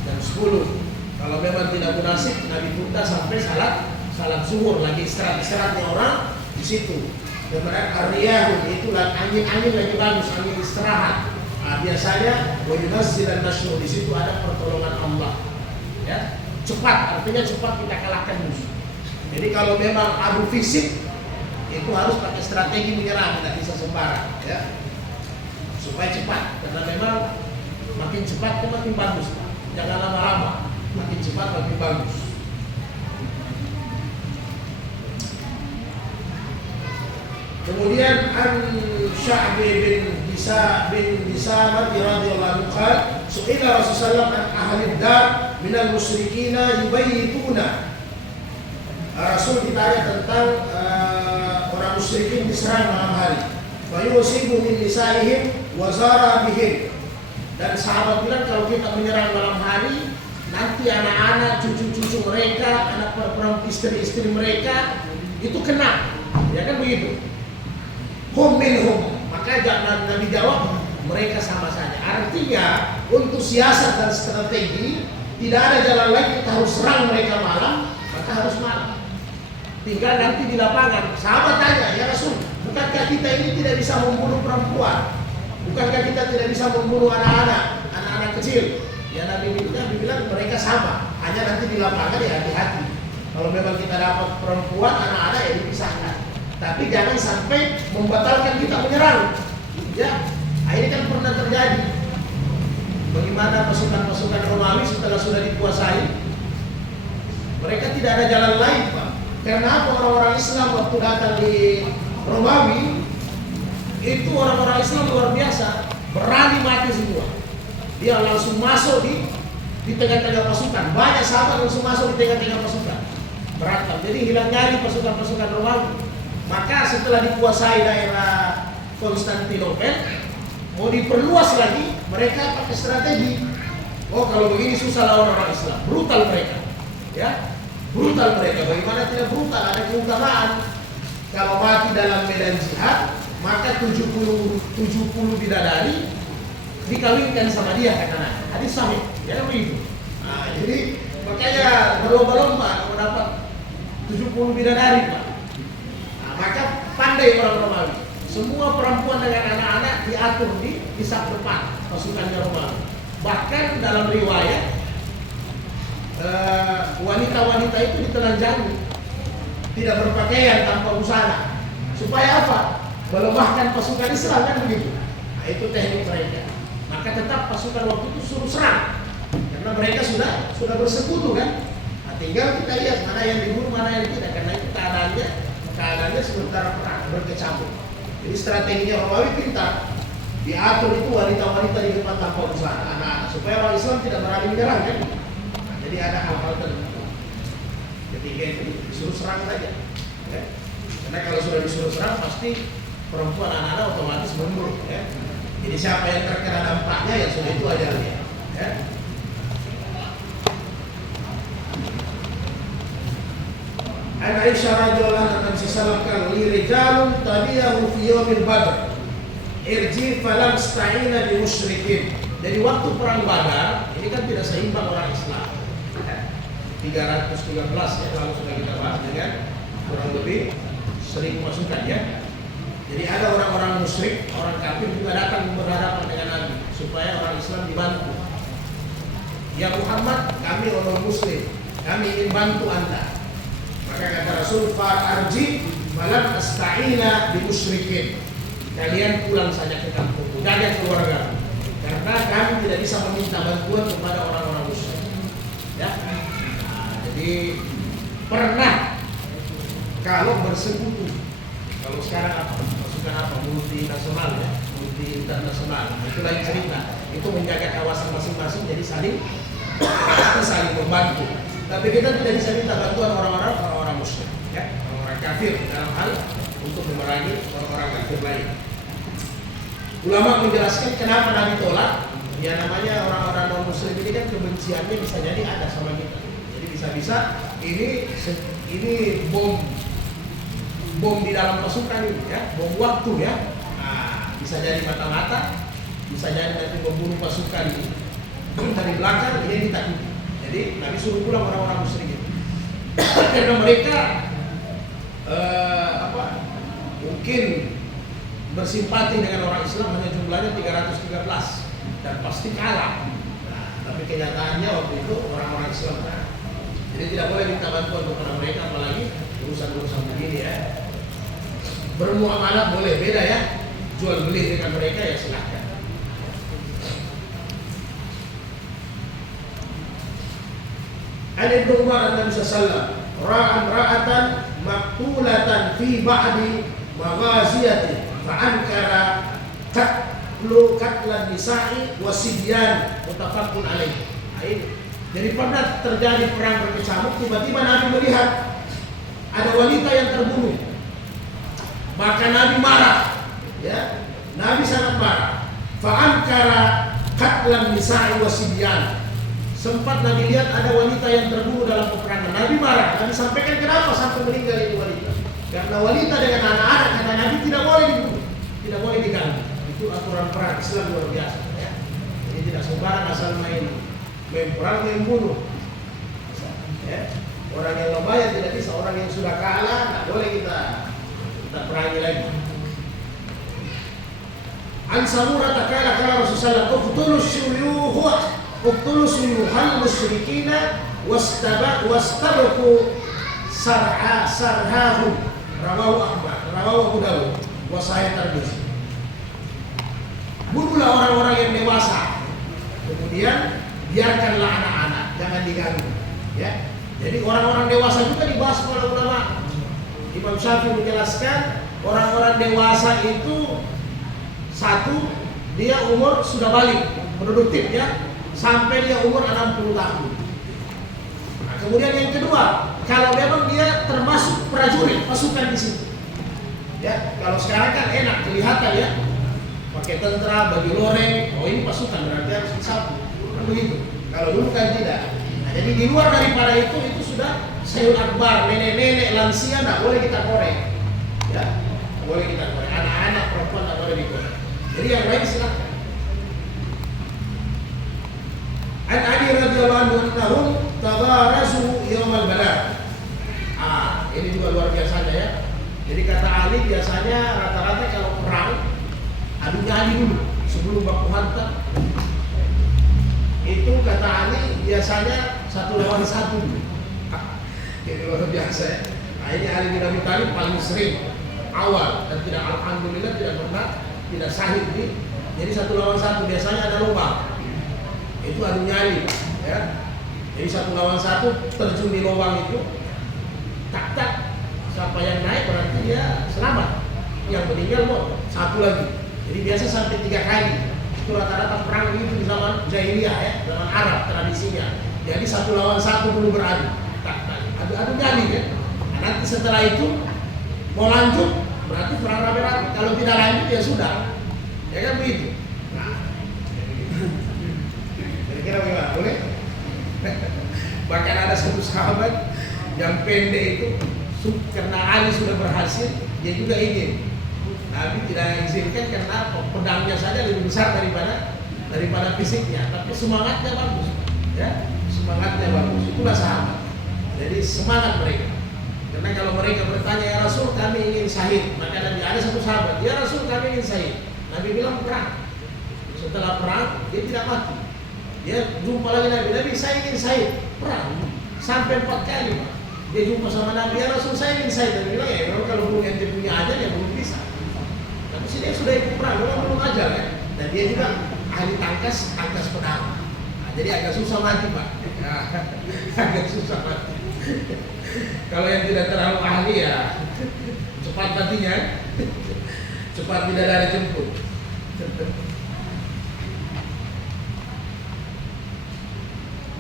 dan 10. Kalau memang tidak munasib, Nabi tunda sampai salat zuhur, lagi istirahatnya orang di situ. Kemudian ar-riyah itu angin lagi bagus, angin istirahat. Nah, biasanya wa yunazzilan nashr, di situ ada pertolongan Allah. Ya, cepat, artinya cepat kita kalahkan musuh. Jadi kalau memang adu fisik itu harus pakai strategi menyerang, tidak bisa sembarang, ya. Supaya cepat, karena memang makin cepat itu makin bagus, Pak. Jangan lama-lama, makin cepat makin bagus. Kemudian An-Sya'bi bin Hisamah radhiyallahu anhu qala su'ila Rasulullah an ahli dar minal musyrikina yubayyituna. Rasul ditanya tentang orang musyrikin diserang malam hari. Fa yusibu min nisaihim wa zara bihim. Dan sahabat bilang kalau kita menyerang malam hari, nanti anak-anak, cucu-cucu mereka, anak perempuan, istri-istri mereka itu kena. Ya kan begitu. Hum minhum, maka jangan Nabi jawab mereka sama saja. Artinya untuk siasat dan strategi tidak ada jalan lain, kita harus serang mereka malam, maka harus malam. Tinggal nanti di lapangan. Sahabat tanya, ya Rasul, bukankah kita ini tidak bisa membunuh perempuan? Bukankah kita tidak bisa membunuh anak-anak kecil? Ya Nabi bilang mereka sama, hanya nanti di lapangan ya hati-hati. Kalau memang kita dapat perempuan, anak-anak ya dipisahkan. Tapi jangan sampai membatalkan kita menyerang. Ya, ini kan pernah terjadi. Bagaimana pasukan-pasukan Romawi setelah sudah dikuasai, mereka tidak ada jalan lain, Pak. Karena apa? Orang-orang Islam waktu datang di Romawi, itu orang-orang Islam luar biasa, berani mati semua. Dia langsung masuk di tengah-tengah pasukan. Banyak sahabat langsung masuk di tengah-tengah pasukan, berantem. Jadi hilang nyali pasukan-pasukan Romawi. Maka setelah dikuasai daerah Konstantinopel, mau diperluas lagi, mereka pakai strategi. Oh kalau begini susah lawan orang Islam, brutal mereka, ya, brutal mereka. Bagaimana tidak brutal? Ada keutamaan. Kalau mati dalam medan jihad, maka 70 bidadari dikawinkan sama dia, kata hadis sahih, ya begitu. Nah, jadi makanya berlomba-lomba mendapat 70 bidadari, Pak. Maka pandai orang Romawi. Semua perempuan dengan anak-anak diatur di saf depan pasukannya Romawi. Bahkan dalam riwayat wanita-wanita itu ditelanjangi, tidak berpakaian, tanpa busana. Supaya apa? Melemahkan pasukan Islam, kan begitu. Nah, itu teknik mereka. Maka tetap pasukan waktu itu suruh serang, karena mereka sudah bersekutu kan. Nah, tinggal kita lihat mana yang dibunuh, mana yang tidak, karena itu keadaannya sementara perang berkecamuk. Jadi strateginya Romawi pintar, diatur itu wanita-wanita di depan tanpa busana, anak-anak, supaya orang Islam tidak berani menyerang kan. Nah, jadi ada hal-hal tertentu. Ketika itu disuruh serang saja, ya. Karena kalau sudah disuruh serang pasti perempuan, anak-anak otomatis mundur, ya. Jadi siapa yang terkena dampaknya ya sudah itu ajalnya, ya. An Aisyah radhiyallahu anha sallallahu li rijalun tabiyahu fi yaumil badr irji falam sta'ina bi musyrikin. Jadi waktu perang Badar ini kan tidak seimbang orang Islam. 313 ya, lalu sudah kita bahas dengan kurang lebih 1000 pasukan ya. Jadi ada orang-orang musyrik, orang kafir juga datang berhadapan dengan Nabi supaya orang Islam dibantu. Ya Muhammad, kami orang Muslim, kami ingin bantu Anda. Maka kata Rasul, "Far'arji malam asta'ina bi musyrikin." Kalian pulang saja ke kampung, jaga keluarga. Karena kami tidak bisa meminta bantuan kepada orang-orang musyrik. Ya. Jadi pernah kalau bersekutu, kalau sekarang apa? Pasukan apa? Multinasional ya, multi internasional. Itu lain cerita. Itu menjaga kawasan masing-masing, jadi saling membantu. Tapi kita tidak bisa minta bantuan orang-orang musyrik, ya, orang kafir dalam hal untuk memerangi orang-orang kafir lain. Ulama menjelaskan kenapa Nabi tolak. Ya namanya orang-orang non muslim ini kan kebenciannya bisa jadi ada sama kita. Jadi bisa-bisa ini bom di dalam pasukan ini ya, bom waktu ya. Nah, bisa jadi mata-mata, bisa jadi nanti membunuh pasukan ini. Dari belakang dia ditakuti. Jadi Nabi suruh pulang orang-orang musyrik itu. Karena mereka mungkin bersimpati dengan orang Islam hanya jumlahnya 313 dan pasti kalah. Nah, tapi kenyataannya waktu itu orang-orang Islam kalah. Jadi tidak boleh minta bantuan kepada mereka, apalagi urusan-urusan begini ya. Bermuamalah boleh, beda ya. Jual beli dengan mereka ya silahkan. An Ibnu Umar Nabi sallallahu ra'an ra'atan maqtulatan fi ba'di maghaziyati fa'ankara katlan nisa'i wasibyan mutafaqun alaih. Jadi pernah terjadi perang berkecamuk, tiba-tiba Nabi melihat ada wanita yang terbunuh. Maka Nabi marah, ya. Nabi sangat marah. Fa'ankara katlan nisa'i wasibyan. Sempat Nabi lihat ada wanita yang terbunuh dalam peperangan. Nabi marah. Nabi sampaikan kenapa sampai meninggal itu wanita. Karena wanita dengan anak-anak kata Nabi tidak boleh dibunuh, tidak boleh diganggu. Itu aturan perang Islam luar biasa. Ya. Jadi tidak sembarang asal main perang membunuh. Ya. Orang yang lemah ya tidak bisa. Orang yang sudah kalah tidak boleh kita perangi lagi. An Samurah takala kala Rasulullah uqtulus syuyuha uqtulus syuyuhal musyrikina wastabaqu sarhahum rawahu Ahmad rawahu Abu Dawud wa Sahih Tirmidzi. Bunuhlah orang-orang yang dewasa, kemudian biarkanlah anak-anak, jangan diganggu ya. Jadi orang-orang dewasa juga dibahas oleh ulama. Imam Syafi'i menjelaskan orang-orang dewasa itu satu, dia umur sudah balik, produktif ya, sampai dia umur 60 tahun. Nah, kemudian yang kedua, kalau memang dia termasuk prajurit pasukan di situ. Ya, kalau sekarang kan enak kelihatan ya, pakai tentara, baju loreng, oh ini pasukan berarti harus disatu. Kan begitu. Kalau dulu kan tidak. Nah, jadi di luar daripada itu sudah sayul akbar, nenek-nenek, lansia tidak boleh kita korek. Ya, tidak boleh kita korek. Anak-anak, perempuan tidak boleh dikorek. Jadi yang lain silakan. An Ali radhiyallahu anhu tabarazu yaumal balad. Ini juga luar biasanya ya. Jadi kata Ali biasanya rata-rata kalau perang adu nyali dulu sebelum baku hantam. Itu kata Ali biasanya 1 lawan 1. Ini luar biasa ya. Nah, ini Ali bin Abi Thalib paling sering awal dan tidak, alhamdulillah tidak pernah tidak sahih nih. Jadi 1 lawan 1 biasanya ada lubang. Itu adu nyali ya. Jadi 1 lawan 1 terjun di lubang itu, tak siapa yang naik berarti dia selamat, yang meninggal mau 1 lagi. Jadi biasa sampai 3 kali. Itu rata-rata perang itu di zaman jahiliyah ya, zaman Arab tradisinya. Jadi 1 lawan 1 dulu beradu, adu nyali ya. Nah, nanti setelah itu mau lanjut berarti perang rame-rame. Kalau tidak lanjut ya sudah, ya kan begitu. Kira bagaimana? Boleh? Bahkan ada satu sahabat yang pendek itu Karena Ali sudah berhasil, dia juga ingin. Nabi tidak izinkan karena pedangnya saja lebih besar daripada fisiknya, tapi semangatnya bagus, ya, semangatnya bagus. Itulah sahabat. Jadi semangat mereka. Karena kalau mereka bertanya, ya Rasul kami ingin syahid, maka Nabi ada satu sahabat, ya Rasul kami ingin syahid. Nabi bilang perang. Setelah perang dia tidak mati. Dia jumpa lagi Nabi, saya ingin syahid, perang sampai 4 kali, Pak. Dia jumpa sama Nabi, ya Rasul saya ingin syahid. Nabi bilang, ya kalau belum ente punya ajar ya belum bisa. Tapi dia sudah ikut perang, belum ajar ya. Dan dia juga ahli tangkas pedang. Nah, jadi agak susah mati, Pak. Agak susah mati. Kalau yang tidak terlalu ahli ya cepat matinya, cepat bidadari jemput.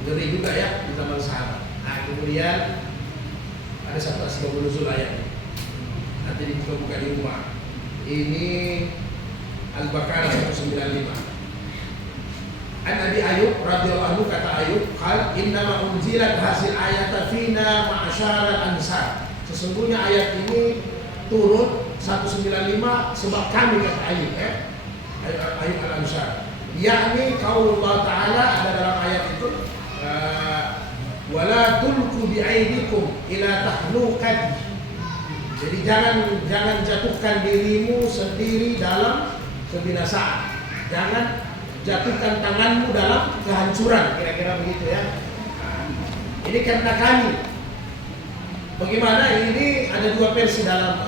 Ngeri juga ya di zaman sahabat. Nah kemudian ada satu asbabun nuzul ayat. Nanti dibuka di rumah. Ini Al-Baqarah 195. An Abi Ayyub radhiyallahu anhu, kata Ayyub, qal innama unzilat hasil ayata fina ma'asyara ansar. Sesungguhnya ayat ini turun 195 sebab kami, kata Ayyub, Ayyub al-Ansar. Yakni qaulullah ta'ala, ada dalam ayat itu wala tulqu bi'aidikum ila tahluqati. Jadi jangan jatuhkan dirimu sendiri dalam kebinasaan. Jangan jatuhkan tanganmu dalam kehancuran, kira-kira begitu ya. Nah, ini karena kami. Bagaimana ini ada 2 versi dalam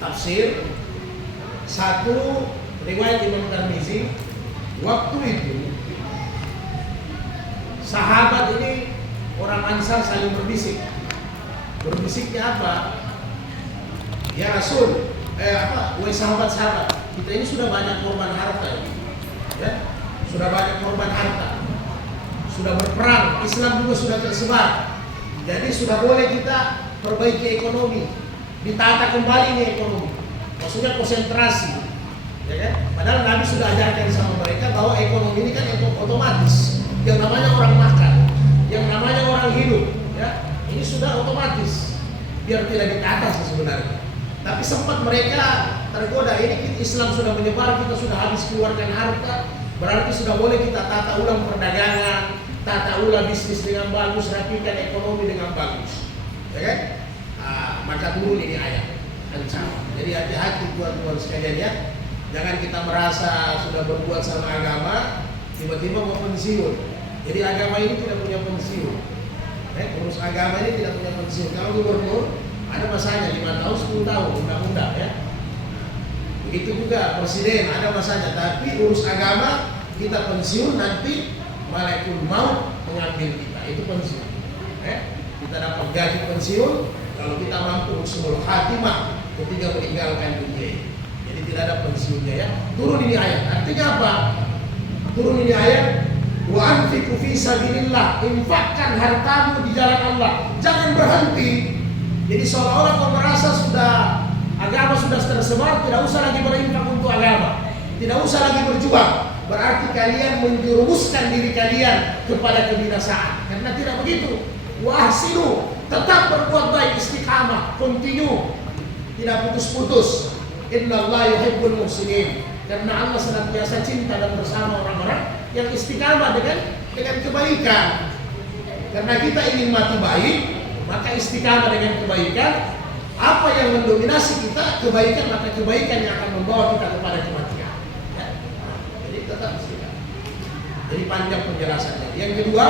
tafsir. Satu riwayat Imam Tirmizi, waktu itu sahabat ini orang Ansar saling berbisik. Berbisiknya apa? Ya Rasul, wahai sahabat-sahabat, kita ini sudah banyak korban harta ya, sudah banyak korban harta, sudah berperang, Islam juga sudah tersebar. Jadi sudah boleh kita perbaiki ekonomi, ditata kembali nih ekonomi. Maksudnya konsentrasi, ya kan? Padahal Nabi sudah ajarkan sama mereka bahwa ekonomi ini kan otomatis. Yang namanya orang makan, yang namanya orang hidup, ya ini sudah otomatis, biar tidak ditata sebenarnya. Tapi sempat mereka tergoda, ini Islam sudah menyebar, kita sudah habis keluarkan harta, berarti sudah boleh kita tata ulang perdagangan, tata ulang bisnis dengan bagus, rapikan ekonomi dengan bagus, ya kan? Maka turun ini ayat ancaman. Jadi hati-hati tuan-tuan sekalian ya, jangan kita merasa sudah berbuat sama agama, tiba-tiba mau pensiun. Jadi agama ini tidak punya pensiun. Urus agama ini tidak punya pensiun. Kalau gubernur ada masanya 5 tahun, 10 tahun, undang-undang ya. Begitu juga presiden ada masanya. Tapi urus agama kita pensiun, nanti malaikat maut mengambil kita. Itu pensiun. Kita dapat gaji pensiun kalau kita mampu husnul khatimah ketika meninggalkan dunia. Jadi tidak ada pensiunnya ya. Turun ini ayat. Artinya apa? Turun ini ayat. Wa anfiqu fi sabilillah, infakkan hartamu di jalan Allah. Jangan berhenti. Jadi seolah-olah kau merasa sudah agama sudah tersebar, tidak usah lagi berinfak untuk agama, tidak usah lagi berjuang. Berarti kalian menjerumuskan diri kalian kepada kebinasaan. Karena tidak begitu. Wa ahsinu, tetap berbuat baik, istiqamah, continue, tidak putus-putus. Innallaha yuhibbul muhsinin. Karena Allah senantiasa cinta dan bersama orang-orang yang istiqamah dengan kebaikan. Karena kita ingin mati baik, maka istiqamah dengan kebaikan. Apa yang mendominasi kita? Kebaikan, maka kebaikan yang akan membawa kita kepada kematian ya. Jadi tetap istiqamah. Jadi panjang penjelasannya. Yang kedua,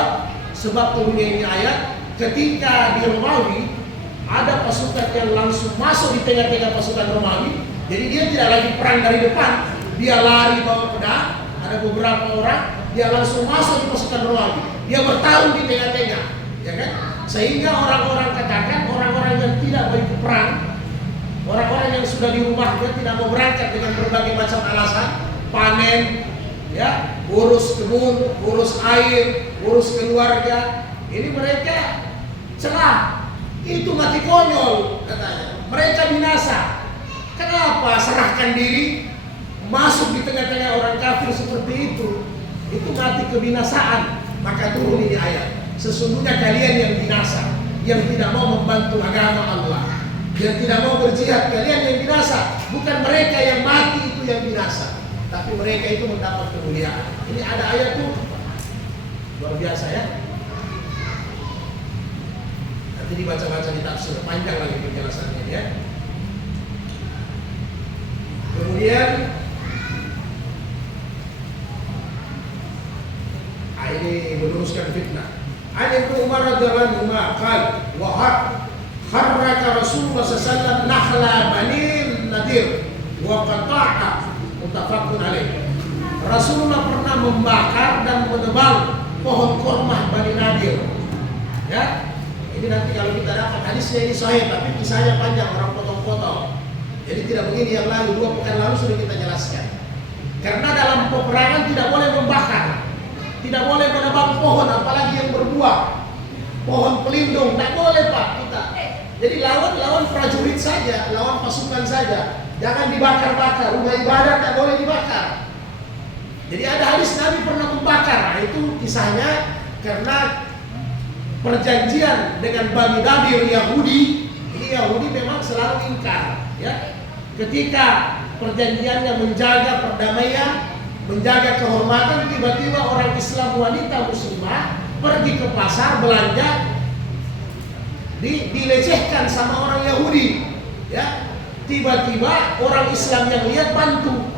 sebab turunnya ini ayat, ketika di Romawi ada pasukan yang langsung masuk di tengah-tengah pasukan Romawi. Jadi dia tidak lagi perang dari depan, dia lari bawa pedang. Ada beberapa orang, dia langsung masuk di pasukan Romawi. Dia bertarung di tengah-tengah, ya kan? Sehingga orang-orang katakan, orang-orang yang tidak mau ikut perang, orang-orang yang sudah di rumahnya tidak mau berangkat dengan berbagai macam alasan, panen, ya, urus kebun, urus air, urus keluarga, ini mereka celah, itu mati konyol katanya. Mereka binasa. Kenapa serahkan diri? Masuk di tengah-tengah orang kafir seperti itu mati kebinasaan. Maka turun ini ayat, sesungguhnya kalian yang binasa, yang tidak mau membantu agama Allah, yang tidak mau berjihad, kalian yang binasa. Bukan mereka yang mati itu yang binasa, tapi mereka itu mendapat kemuliaan. Ini ada ayat tuh luar biasa ya. Nanti dibaca-baca di tafsir, panjang lagi penjelasannya ya. Kemudian ini meluruskan fitnah. Ibnu Umar radhiyallahu anhu qala wa harraka Rasulullah sallallahu alaihi wasallam nahla Bani Nadir wa qata'a, muttafaqun alaih. Rasulullah pernah membakar dan menebang pohon kurma Bani Nadir. Ya. Ini nanti kalau kita dapat hadisnya ini sahih, tapi kisahnya panjang, orang potong-potong. Jadi tidak begini yang lalu, 2 pekan lalu sudah kita jelaskan. Karena dalam peperangan tidak boleh membakar, tidak boleh menebang pohon, apalagi yang berbuah. Pohon pelindung, tidak boleh Pak kita. Jadi lawan prajurit saja, lawan pasukan saja. Jangan dibakar-bakar, rumah ibadah tidak boleh dibakar. Jadi ada hadis Nabi pernah membakar. Nah, itu kisahnya karena perjanjian dengan Bani Nadir Yahudi. Ini Yahudi memang selalu ingkar, ya. Ketika perjanjiannya menjaga perdamaian, menjaga kehormatan, tiba-tiba orang Islam wanita muslimah pergi ke pasar belanja, dilecehkan sama orang Yahudi, ya. Tiba-tiba orang Islam yang lihat bantu.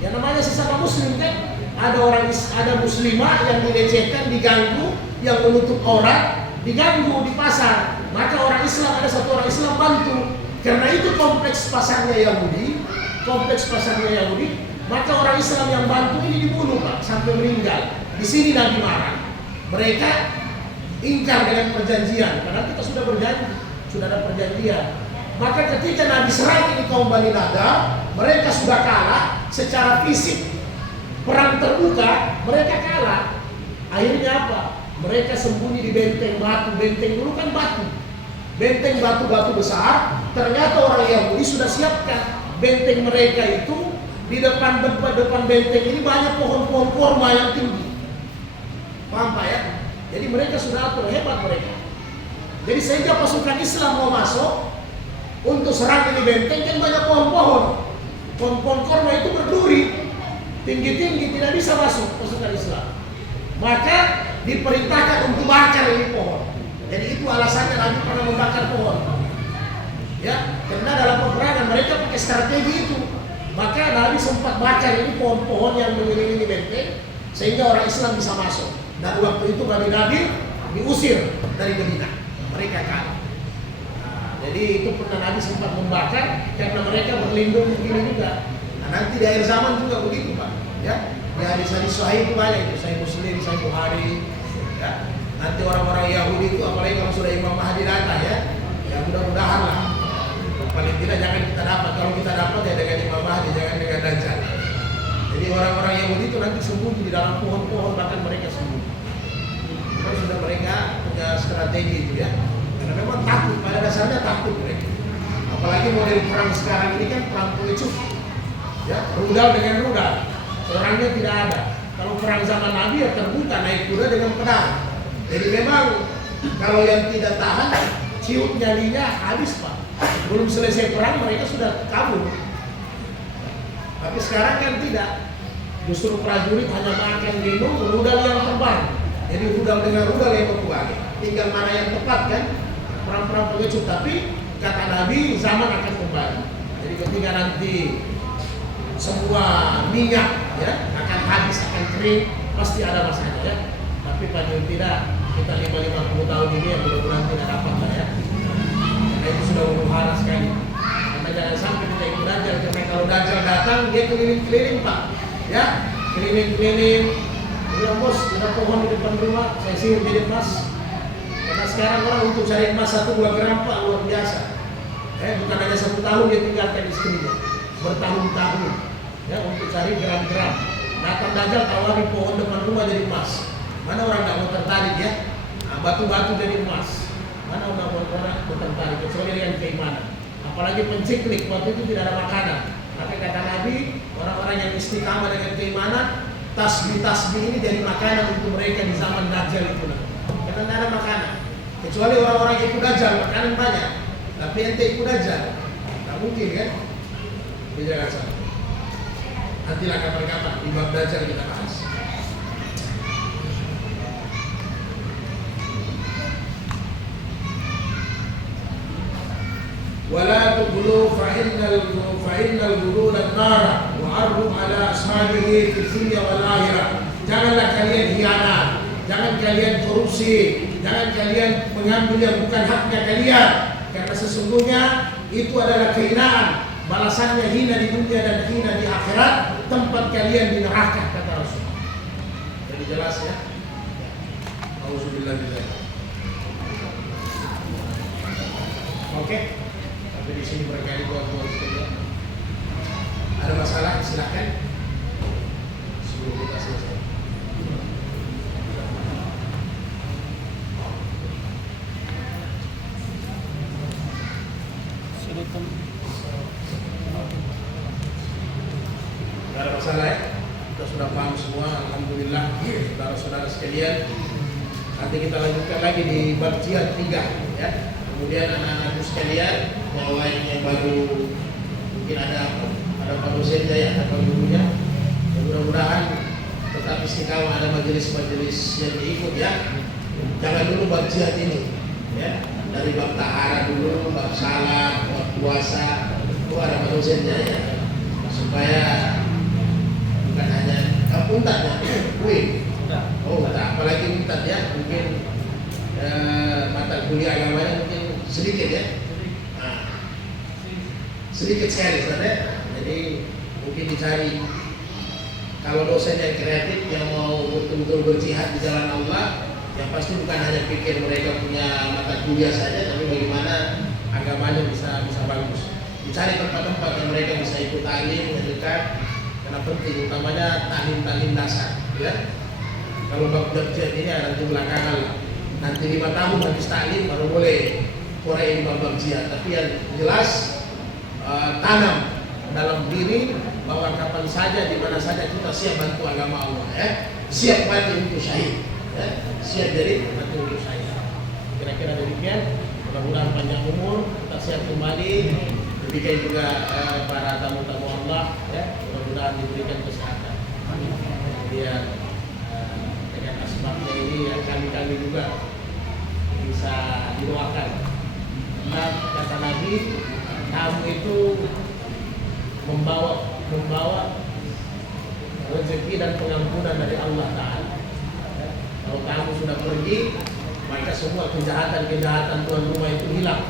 Ya namanya sesama muslim kan, ada muslimah yang dilecehkan, diganggu, yang menutup aurat, diganggu di pasar. Maka orang Islam, ada satu orang Islam bantu. Karena itu kompleks pasarnya Yahudi, maka orang Islam yang bantu ini dibunuh Pak, sampai meninggal. Di sini Nabi marah. Mereka ingkar dengan perjanjian, karena kita sudah berjanji, sudah ada perjanjian. Maka ketika Nabi serang ini kaum Bani Nadir, mereka sudah kalah secara fisik. Perang terbuka, mereka kalah. Akhirnya apa? Mereka sembunyi di benteng batu. Benteng dulu kan batu. Benteng batu-batu besar. Ternyata orang Yahudi sudah siapkan benteng mereka itu. Di depan benteng ini banyak pohon-pohon kurma yang tinggi. Paham Pak ya? Jadi mereka sudah atur, hebat mereka. Jadi sehingga pasukan Islam mau masuk untuk serang ini benteng, kan banyak pohon-pohon. Pohon-pohon kurma itu berduri, tinggi-tinggi, tidak bisa masuk pasukan Islam. Maka diperintahkan untuk bakar ini pohon. Jadi itu alasannya Nabi pernah membakar pohon. Ya, karena dalam peperangan mereka pakai strategi itu. Maka Nabi sempat bakar ini pohon-pohon yang mengelilingi benteng sehingga orang Islam bisa masuk. Dan waktu itu Bani Nadir diusir dari Madinah. Mereka kalah. Jadi itu pernah Nabi sempat membakar karena mereka berlindung begini juga. Nah, nanti di akhir zaman juga begitu Pak. Ya, di hadis-hadis sahih itu banyak, itu Sahih Muslim, Sahih Bukhari. Ya, nanti orang-orang Yahudi itu apalagi kalau sudah Imam Mahdi datang ya mudah-mudahan lah. Paling tidak jangan kita dapat. Kalau kita dapat ya dengan Imam Mahdi, jangan dengan Dajjal. Jadi orang-orang Yahudi itu nanti sembunyi di dalam pohon-pohon, bahkan mereka sembunyi. Karena sudah mereka punya strategi itu ya. Karena memang takut, pada dasarnya takut mereka. Apalagi model perang sekarang ini kan perang pengecut. Ya, rudal dengan rudal. Orangnya tidak ada. Kalau perang zaman Nabi ya terbuka, naik kuda dengan pedang. Jadi memang kalau yang tidak tahan, ciut nyalinya habis Pak. Belum selesai perang mereka sudah kabur. Tapi sekarang kan tidak. Justru prajurit hanya makan minum, rudal yang terbang. Jadi rudal dengan rudal yang berkuali. Tinggal mana yang tepat kan? Perang-perang pengecut. Tapi kata Nabi zaman akan kembali. Jadi ketika nanti semua minyak ya akan habis, akan kering, pasti ada masanya ya. Tapi paling tidak kita 50 tahun ini yang mudah-mudahan tidak dapat lah ya. Karena itu sudah huru-hara sekali. Karena jangan sampai kita ikut Dajjal, karena kalau Dajjal datang dia keliling-keliling Pak, ya keliling-keliling. Ya bos, ada pohon di depan rumah, saya sihir jadi emas. Karena sekarang orang untuk cari emas 1-2 gram Pak luar biasa. Bukan hanya 1 tahun dia tinggalkan istrinya, bertahun-tahun ya untuk cari gram-gram. Datang Dajjal tawari pohon depan rumah jadi emas. Mana orang nggak mau tertarik ya? Nah, batu-batu jadi emas. Mana orang mau tertarik? Kecuali dengan keimanan. Apalagi penciklik, waktu itu tidak ada makanan. Maka kata Nabi, orang-orang yang istiqamah dengan keimanan, tasbih-tasbih ini jadi makanan untuk mereka di zaman Dajjal itu. Karena tidak ada makanan. Kecuali orang-orang ikut dajjal, makanan banyak. Tapi ente ikut dajjal, nggak mungkin kan? Jangan salah. Nantilah kapan-kapan di bab dajjal kita bahas. ولا تغلوا فإن الغلول النار وعرضوا على أصحابه في الدنيا والآخرة. Janganlah kalian hianat, jangan kalian korupsi, jangan kalian mengambil yang bukan haknya kalian, karena sesungguhnya itu adalah kehinaan. Balasannya hina di dunia dan hina di akhirat, tempat kalian di neraka, kata Rasul. Jadi jelas ya. Auzubillah billahi. Oke. Di sini berkali buat sekalian. Ada masalah silakan sebelum kita selesai. Silakan. Tidak ada masalah ya. Kita sudah paham semua. Alhamdulillah, saudara-saudara sekalian. Nanti kita lanjutkan lagi di bab jihad 3 ya. Kemudian anak-anakku sekalian, yang lain yang baru mungkin ada Pak dosennya ya, ada Pak gurunya. Ya, mudah-mudahan tetap istiqamah, ada majelis-majelis yang diikut ya. Jangan dulu bab jihad ini ya. Dari bab tahara dulu, bab salat, bab puasa, itu ada Pak dosennya ya. Supaya bukan hanya untat ya, kuih. Oh, tak apalagi untat ya, mungkin mata kuliah agamanya mungkin sedikit ya, sedikit sekali saudara. Jadi mungkin dicari kalau dosen yang kreatif yang mau betul-betul berjihad di jalan Allah, yang pasti bukan hanya pikir mereka punya mata kuliah saja, tapi bagaimana agamanya bisa bagus. Dicari tempat-tempat yang mereka bisa ikut taklim yang dekat, karena penting utamanya taklim dasar ya. Kalau bab jihad ini ada di belakangan lah. Nanti 5 tahun habis taklim baru boleh Korea ini bab jihad. Tapi yang jelas tanam dalam diri bahwa kapan saja, di mana saja kita siap bantu agama Allah ya. Siap mati untuk syahid ya. Siap jadi mati untuk syahid. Kira-kira demikian. Mudah-mudahan panjang umur, kita siap kembali. Demikian juga para tamu-tamu Allah ya. Mudah-mudahan diberikan kesehatan. Biar dengan asbabnya ini yang kami juga bisa didoakan. Nah, kata Nabi, tamu itu membawa rezeki dan pengampunan dari Allah Ta'ala. Kalau tamu sudah pergi, maka semua kejahatan tuan rumah itu hilang,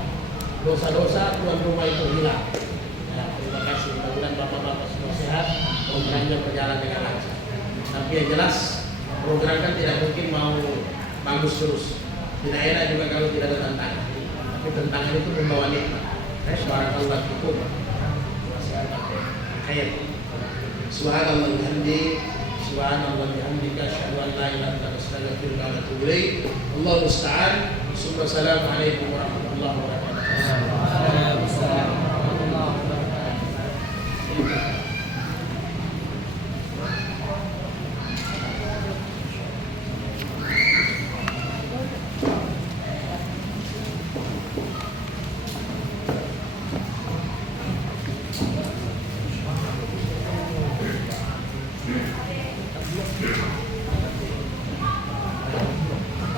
dosa-dosa tuan rumah itu hilang. Ya, terima kasih. Mudah-mudahan bapak-bapak semua sehat, programnya berjalan dengan lancar. Tapi yang jelas program kan tidak mungkin mau bagus terus. Tidak enak juga kalau tidak ada tantangan. Tapi tantangan itu membawa nikmat. Subhanallah hukum. Subhanallah bihamdi, subhanallah bihamdika, asyhadu an la ilaha illa anta, astaghfiruka wa atubu ilaik. Allahu musta'an. Assalamualaikum warahmatullahi wabarakatuh.